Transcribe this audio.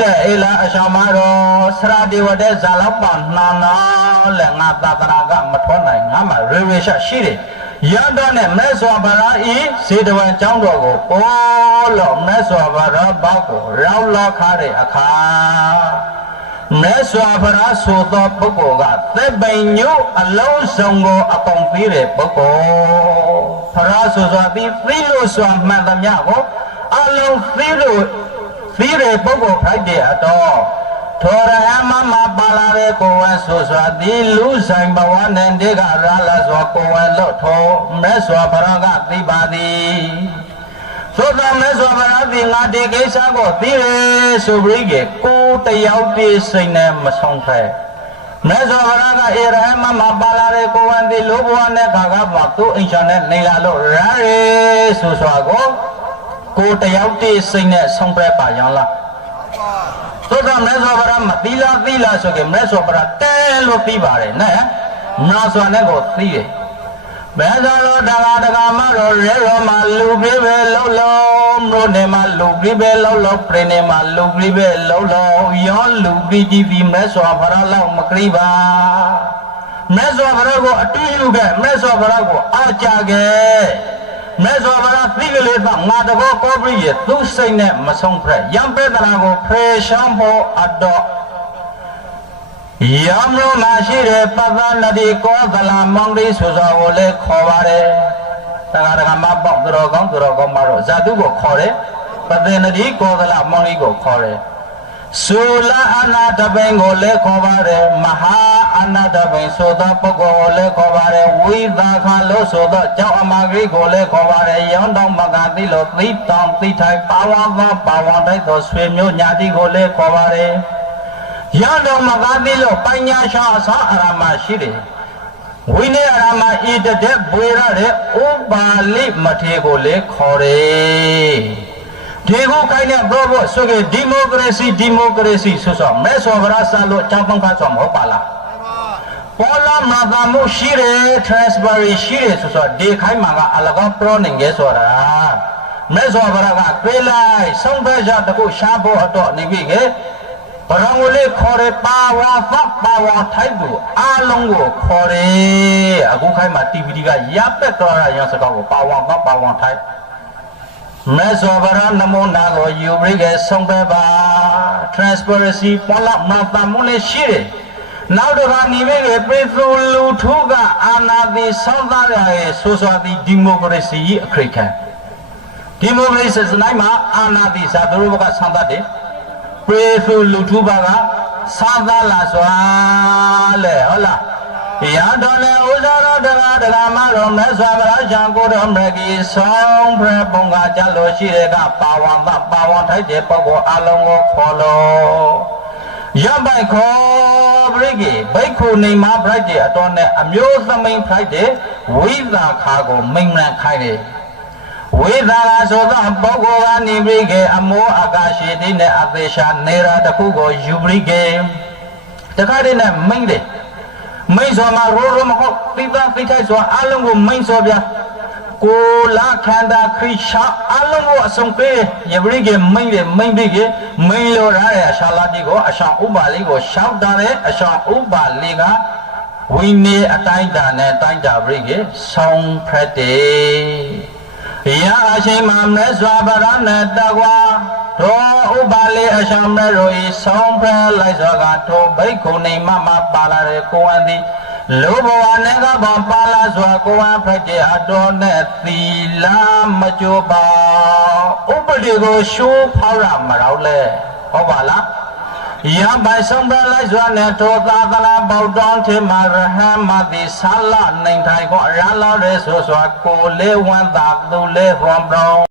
le ila asamaro seradi wade zalapan nana le ngata tanaga matwana ngama rewisha shiri yandane meswa bara I sidwan changdo ko lo meswa bara bako raula khare akha meswa bara soto bako ga tebanyu alon songo akong pire bako para sosati filo swa mandamya ko alon filo fire bako phai ato thora mama balare ko wan sosati lu sain bawan nende ga rala so ko wan lo tho meswa bara ga tibadi sota meswa bara ti ngati kaisa ko tire sobrige ko tayaw ti sain ne masong phai meswa bara ga era mama balare ko wan ti lo bwan ne ga ga ba tu insha ne nei la lo ra re soswa koကိုတယောက်တည်းစိတ်နဲ့ဆုံးဖြတ်ပါရလားသို့သောမြတ်စွာဘုရားမသီလာဆိုကြမြတ်စွာဘုရားတဲလို့ပြီးပါတယ်နဲ့မြတ်စွာနဲ့ကိုသိတယ်ဘယ်သာလို့တကာမတော့ရဲရောမှာလူပြီးပဲလှုပ်လုံးမြို့နယ်မှာလူပြီးပဲလှုပ်လုံးပြည်နယ်မှာလူပြီးပဲလှုပ်လုံးရောလူပြီးကြည့်ပြီးမြတ်စွာဘုရားလောက်မကရိပါမြတ်စွာဘုရားကိုအတူယူခဲ့မြတ်စွာဘုရားကိုအားကြခဲ့မဲစောဗရာသိကလေးတော့ငါတကောကောပြီးရသူစိတ်နဲ့မဆုံးဖက်ရံပေတနာကိုဖေရှမ်းဖို့အတော့ယံလို့မရှိတဲ့ပသနတိကောသလမောင်လေးဆိုသောကိုလည်းခေါ်ပါတယ်တခါမပေါက်သူတော်ကောင်းမှာတော့ဇာတုကိုခေါ်တယ်ပသနတိကောသလမောင်လေးကိုခေါ်တယ်သုလအနာတပိန်ကိုလည်းခေါ်ပါတယ်မဟာအနာတပိန်ဆိုသောပုဂ္ဂိုလ်ကိုလည်းခေါ်ပါတယ်ဝိသခာလို့ဆိုသောကြောင့်အမဂိကိုလည်းခေါ်ပါတယ်ရောင်းတော်မကတိလို့သိတောင်သိထိုင်ပါဝါသောပါဝါတိုက်သောဆွေမျိုးညာတိကိုလည်းခေါ်ပါတယ်ရောင်းတော်မကတိလို့ပညာရှာအစာအရမရှိတယ်ဝိနည်းအရမဤတဲ့ဘွေရတဲ့ဥပါလိမထေကိုလည်းခေါ်တယ်ဒီကိုကိုင်းတဲ့ဘောဘောဆိုကြဒီမိုကရေစီဆိုဆိုမဲစောဗရာဆာလို့ချောင်းပန်းခါဆိုမဟုတ်ပါလားပေါ်လာမှာကမှုရှိတယ် transparency ရှိတယ်ဆိုဆိုဒီခိုင်းမှာကအလကားပရောနေငယ်ဆိုတာမဲစောဗရာကပေးလိုက်ဆုံးဖြတ်ချက်တခုရှားဖို့တော့နေပြီကဘရောင်ကိုလေးခေါ်တယ်ပါဝါထိုက်ဘူးအားလုံးကိုခေါ်တယ်အခုခိုင်းမှာ TVD ကရပ်ပက်သွားတာရောစကားကိုပါဝါထိုက်မဲစောဗရာနမောနာကိုယူပြီးကဆုံးဖြတ်ပါ transparency ပေါ်လာမှာတမှုလေးရှိတယ်နောက်တစ်ခါနေပြီးပြေသူလူထုကအာဏာသိဆောင်သားရရဲ့ဆိုစွာသည့်ဒီမိုကရေစီအခရိခံဒီမိုကရေစီစနိုင်မှာအာဏာသိစာသူတို့ကဆောင်သားတယ်ပြေသူလူထုကဆောင်သားလာစွာလေဟုတ်လားရတော်လေဥဇာရတကာမတော်မြတ်စွာဘုရားရှင်ကိုတော်မြတ်ကြီးဆောင်ဖရပုံကကြလို့ရှိတဲ့ကပါဝါထိုက်တဲ့ပုဂ္ဂိုလ်အလုံးကိုခေါ်လို့ရပိုက်ခေါ်ပရိကေဘိက္ခုနေမဖရိုက်တဲ့အတော်နဲ့အမျိုးသမိန်ဖရိုက်တဲ့ဝိသခါကိုမိန်မှန်ခိုင်းတယ်ဝိသခါဆိုသောပုဂ္ဂိုလ်ကနေပရိကေအမောအာကာရှိတိနဲ့အသေးရှာနေရာတစ်ခုကိုယူပရိကေတခါတည်းနဲ့မိန်တယ်မိန်စောမှာရိုးမဟုတ်သိထိုက်စွာအလုံးကိုမိန်စောပြကိုလာခန္ဓာခရိရှာအလုံးကိုအစုံပေးရပရိကေမိန်ပြီးကေမိန်လိုရတဲ့အရှာလာတိကိုအရှောင်းဥပါလိကိုရှောက်တာတဲ့အရှောင်းဥပါလိကဝိနည်းအတိုင်းတာနဲ့တိုင်းတာပရိကေဆောင်ဖတ်တယ်ရာအရှိန်မှာမြတ်စွာဘုရားနဲ့တကွာသောဥပါလိအရှောင်းမဲ့တို့ဤဆောင်ဖတ်လိုက်စွာကထိုဘိက္ခုနေမပါလာတဲ့ကိုဝန္တိလောဘဝနဲ့ကဘာပါလာစွာကိုဝါဖက်တဲ့အတော်နဲ့သီလာမကြိုးပါဥပဒေကိုရှိုးဖောက်ရမတော့လဲဟုတ်ပါလားယံပိုင်ဆုံးပလိုက်စွာနဲ့ထိုသာသနာပေါတောင်းထင်မှာရဟန်းမသည်ဆာလနိုင်ထိုင်ကိုရလာရဲဆိုစွာကိုလေးဝမ်းသာသူလေးဟွန်ပြော